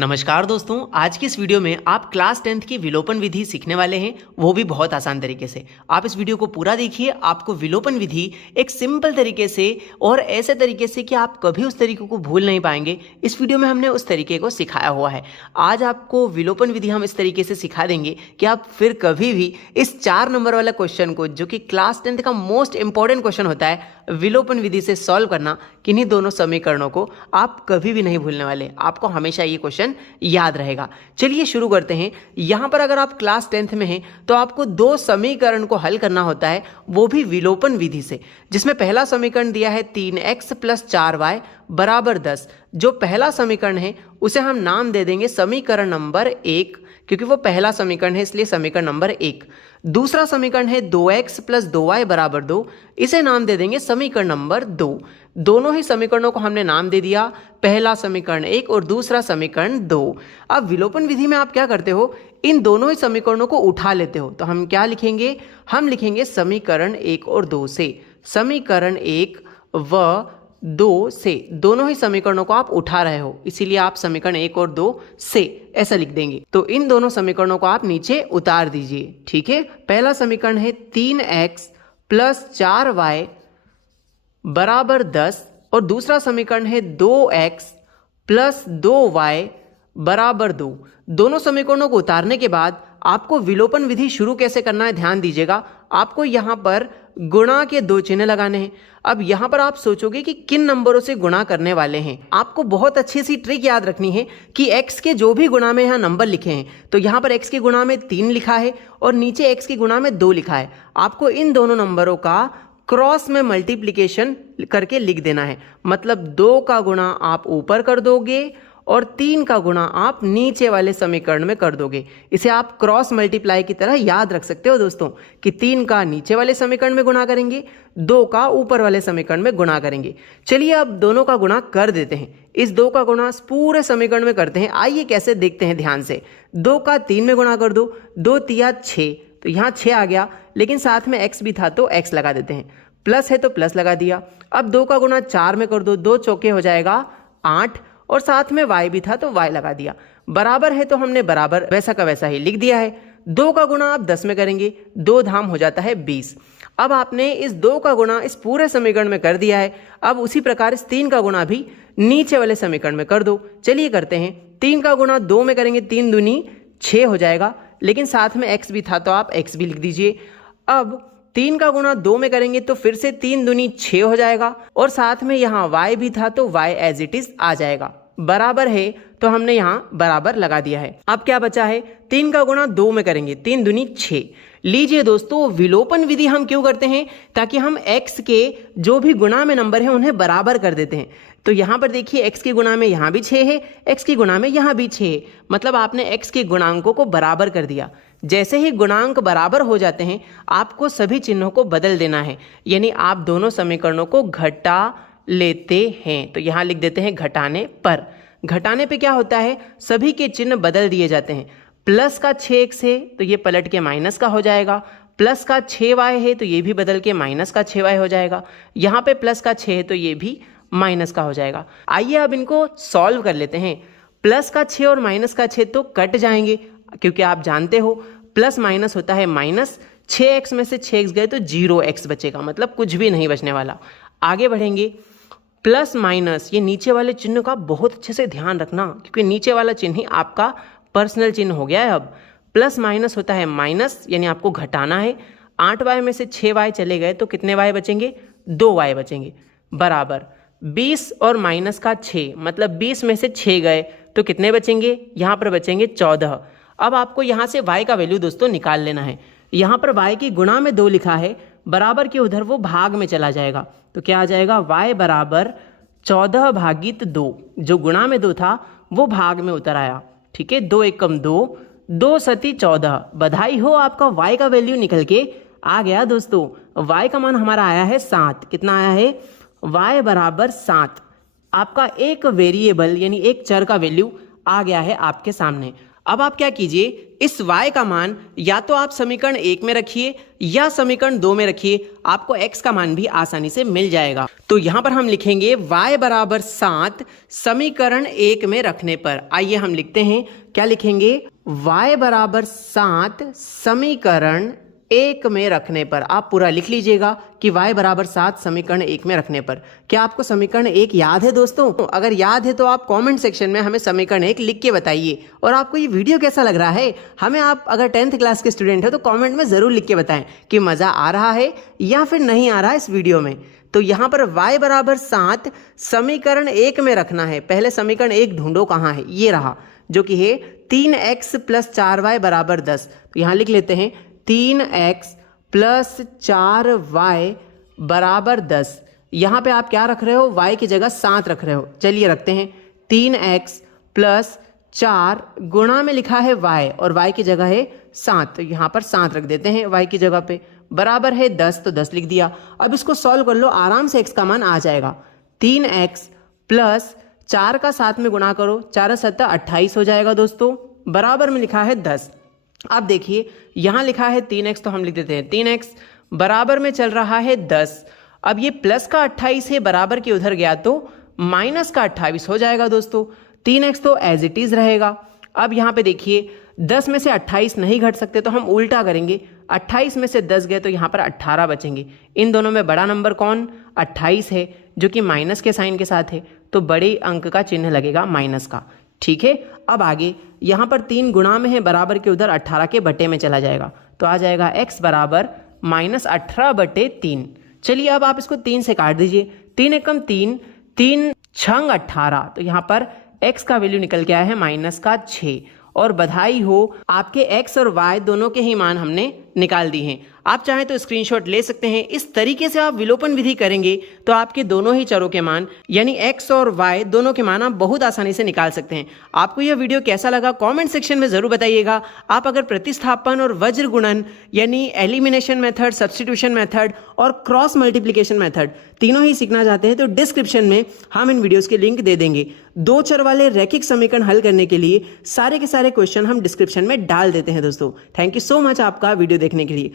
नमस्कार दोस्तों, आज की इस वीडियो में आप क्लास 10th की विलोपन विधि सीखने वाले हैं, वो भी बहुत आसान तरीके से। आप इस वीडियो को पूरा देखिए, आपको विलोपन विधि एक सिंपल तरीके से और ऐसे तरीके से कि आप कभी उस तरीके को भूल नहीं पाएंगे। इस वीडियो में हमने उस तरीके को सिखाया हुआ है। आज आपको विलोपन विधि हम इस तरीके से सिखा देंगे कि आप फिर कभी भी इस 4 नंबर वाला क्वेश्चन को, जो कि क्लास 10th का मोस्ट इंपॉर्टेंट क्वेश्चन होता है, विलोपन विधि से सॉल्व करना, किन्हीं दोनों समीकरणों को आप कभी भी नहीं भूलने वाले। आपको हमेशा ये क्वेश्चन याद रहेगा। चलिए शुरू करते हैं। यहां पर अगर आप क्लास 10th में हैं तो आपको 2 समीकरण को हल करना होता है, वो भी विलोपन विधि से, जिसमें पहला समीकरण दिया है 3x + 4y = 10। जो पहला समीकरण है उसे हम नाम दे देंगे समीकरण नंबर 1, क्योंकि वो पहला समीकरण है, इसलिए समीकरण नंबर 1। दूसरा समीकरण है 2x + 2y = 2, इसे नाम दे देंगे समीकरण नंबर 2। दोनों ही समीकरणों को हमने नाम दे दिया, पहला समीकरण 1 और दूसरा समीकरण 2। अब विलोपन विधि में आप क्या करते हो, इन दोनों ही समीकरणों को उठा लेते हो। तो हम क्या लिखेंगे, हम लिखेंगे समीकरण 1 और 2 से। समीकरण 1 व 2 से दोनों ही समीकरणों को आप उठा रहे हो, इसीलिए आप समीकरण 1 और 2 से ऐसा लिख देंगे। तो इन दोनों समीकरणों को आप नीचे उतार दीजिए। ठीक है, पहला समीकरण है 3x + 4y = 10 और दूसरा समीकरण है 2x + 2y = 2। दोनों समीकरणों को उतारने के बाद आपको विलोपन विधि शुरू कैसे करना है, ध्यान दीजिएगा। आपको यहां पर गुणा के 2 चिन्ह लगाने हैं। अब यहां पर आप सोचोगे कि किन नंबरों से गुणा करने वाले हैं। आपको बहुत अच्छी सी ट्रिक याद रखनी है कि x के जो भी गुणा में यहां नंबर लिखे हैं, तो यहां पर x के गुणा में 3 लिखा है और नीचे x के गुणा में 2 लिखा है। आपको इन दोनों नंबरों का क्रॉस में मल्टीप्लिकेशन करके लिख देना है। मतलब 2 का गुणा आप ऊपर कर दोगे और 3 का गुणा आप नीचे वाले समीकरण में कर दोगे। इसे आप क्रॉस मल्टीप्लाई की तरह याद रख सकते हो दोस्तों, कि 3 का नीचे वाले समीकरण में गुणा करेंगे, 2 का ऊपर वाले समीकरण में गुणा करेंगे। चलिए अब दोनों का गुणा कर देते हैं। इस 2 का गुणा पूरे समीकरण में करते हैं। आइए कैसे देखते हैं ध्यान से। 2 का 3 में गुणा कर दो, 2 तिया 6, तो यहाँ 6 आ गया, लेकिन साथ में x भी था तो x लगा देते हैं। प्लस है तो प्लस लगा दिया। अब 2 का गुणा 4 में कर दो, 2 चौके हो जाएगा 8 और साथ में y भी था तो y लगा दिया। बराबर है तो हमने बराबर वैसा का वैसा ही लिख दिया है। 2 का गुणा आप 10 में करेंगे, 2 धाम हो जाता है 20। अब आपने इस 2 का गुणा इस पूरे समीकरण में कर दिया है। अब उसी प्रकार इस 3 का गुणा भी नीचे वाले समीकरण में कर दो। चलिए करते हैं। 3 का गुणा 2 में करेंगे, 3 दूनी 6 हो जाएगा, लेकिन साथ में x भी था तो आप x भी लिख दीजिए। अब 3 का गुणा 2 में करेंगे तो फिर से 3 दूनी 6 हो जाएगा और साथ में यहाँ y भी था तो y एज इट इज आ जाएगा। बराबर है तो हमने यहाँ बराबर लगा दिया है। अब क्या बचा है, 3 का गुणा 2 में करेंगे, 3 दूनी 6। लीजिए दोस्तों, विलोपन विधि हम क्यों करते हैं, ताकि हम x के जो भी गुणा में नंबर है उन्हें बराबर कर देते हैं। तो यहाँ पर देखिए, x के गुणा में यहाँ भी 6 है, x के गुणा में यहाँ भी 6 है, मतलब आपने x के गुणांकों को बराबर कर दिया। जैसे ही गुणांक बराबर हो जाते हैं, आपको सभी चिन्हों को बदल देना है, यानी आप दोनों समीकरणों को घटा लेते हैं। तो यहाँ लिख देते हैं घटाने पर। घटाने पे क्या होता है, सभी के चिन्ह बदल दिए जाते हैं। प्लस का 6x है तो ये पलट के माइनस का हो जाएगा, प्लस का 6y है तो ये भी बदल के माइनस का 6y हो जाएगा, यहाँ पे प्लस का 6 है तो ये भी माइनस का हो जाएगा। आइए अब इनको सॉल्व कर लेते हैं। प्लस का 6 और माइनस का 6 तो कट जाएंगे, क्योंकि आप जानते हो प्लस माइनस होता है माइनस। 6x में से 6x गए तो 0x बचेगा, मतलब कुछ भी नहीं बचने वाला। आगे बढ़ेंगे, प्लस माइनस, ये नीचे वाले चिन्ह का बहुत अच्छे से ध्यान रखना, क्योंकि नीचे वाला चिन्ह ही आपका पर्सनल चिन्ह हो गया है। अब प्लस माइनस होता है माइनस, यानी आपको घटाना है। 8y में से 6y चले गए तो कितने y बचेंगे, 2y बचेंगे। बराबर 20 और माइनस का 6, मतलब 20 में से 6 गए तो कितने बचेंगे, यहाँ पर बचेंगे 14। अब आपको यहाँ से y का वैल्यू दोस्तों निकाल लेना है। यहाँ पर y की गुणा में 2 लिखा है, बराबर के उधर वो भाग में चला जाएगा, तो क्या आ जाएगा, y = 14/2। जो गुणा में 2 था वो भाग में उतर आया। ठीक है, 2 एकम 2, 2 सती 14। बधाई हो, आपका y का वैल्यू निकल के आ गया दोस्तों। y का मान हमारा आया है 7। कितना आया है, y = 7। आपका एक वेरिएबल यानी एक चर का वैल्यू आ गया है आपके सामने। अब आप क्या कीजिए, इस y का मान या तो आप समीकरण 1 में रखिए या समीकरण 2 में रखिए, आपको x का मान भी आसानी से मिल जाएगा। तो यहां पर हम लिखेंगे y बराबर 7 समीकरण 1 में रखने पर। आइए हम लिखते हैं, क्या लिखेंगे, y बराबर 7 समीकरण 1 में रखने पर। आप पूरा लिख लीजिएगा कि y बराबर 7 समीकरण 1 में रखने पर। क्या आपको समीकरण 1 याद है दोस्तों? अगर याद है तो आप कमेंट सेक्शन में हमें समीकरण 1 लिख के बताइए। और आपको ये वीडियो कैसा लग रहा है, हमें आप अगर 10th क्लास के स्टूडेंट है तो कमेंट में ज़रूर लिख के बताएं कि मज़ा आ रहा है या फिर नहीं आ रहा है इस वीडियो में। तो यहाँ पर y बराबर 7 समीकरण 1 में रखना है। पहले समीकरण 1 ढूंढो, कहाँ है, ये रहा, जो कि है 3x + 4y बराबर 10। तो यहाँ लिख लेते हैं 3x + 4y बराबर 10। यहाँ पे आप क्या रख रहे हो, y की जगह 7 रख रहे हो। चलिए रखते हैं 3x + 4 गुणा में लिखा है y और y की जगह है 7, तो यहाँ पर 7 रख देते हैं y की जगह पे, बराबर है 10, तो 10 लिख दिया। अब इसको सॉल्व कर लो, आराम से x का मान आ जाएगा। 3x + 4 का 7 में गुणा करो, 4 × 7 = 28 हो जाएगा दोस्तों, बराबर में लिखा है 10। अब देखिए यहाँ लिखा है 3x, तो हम लिख देते हैं 3x, बराबर में चल रहा है 10। अब ये प्लस का 28 है, बराबर के उधर गया तो माइनस का 28 हो जाएगा दोस्तों। 3x तो एज इट इज रहेगा। अब यहाँ पे देखिए 10 में से 28 नहीं घट सकते, तो हम उल्टा करेंगे, 28 में से 10 गए तो यहाँ पर 18 बचेंगे। इन दोनों में बड़ा नंबर कौन, 28 है, जो कि माइनस के साइन के साथ है, तो बड़े अंक का चिन्ह लगेगा माइनस का। ठीक है, अब आगे यहाँ पर 3 गुणा में है, बराबर के उधर 18 के बटे में चला जाएगा, तो आ जाएगा x बराबर -18/3। चलिए अब आप इसको 3 से काट दीजिए, 3 एकम 3, 3 छंग 18, तो यहाँ पर x का वैल्यू निकल के आया है -6। और बधाई हो, आपके x और y दोनों के ही मान हमने निकाल दी हैं। आप चाहें तो स्क्रीनशॉट ले सकते हैं। इस तरीके से आप विलोपन विधि करेंगे तो आपके दोनों ही चरों के मान यानी x और y दोनों के मान आप बहुत आसानी से निकाल सकते हैं। आपको यह वीडियो कैसा लगा कमेंट सेक्शन में ज़रूर बताइएगा। आप अगर प्रतिस्थापन और वज्र गुणन यानी एलिमिनेशन मेथड, सब्स्टिट्यूशन मेथड और क्रॉस मल्टीप्लिकेशन मेथड तीनों ही सीखना चाहते हैं तो डिस्क्रिप्शन में हम इन वीडियोज़ के लिंक दे देंगे। 2 चर वाले रैखिक समीकरण हल करने के लिए सारे के सारे क्वेश्चन हम डिस्क्रिप्शन में डाल देते हैं दोस्तों। थैंक यू सो मच आपका वीडियो देखने के लिए।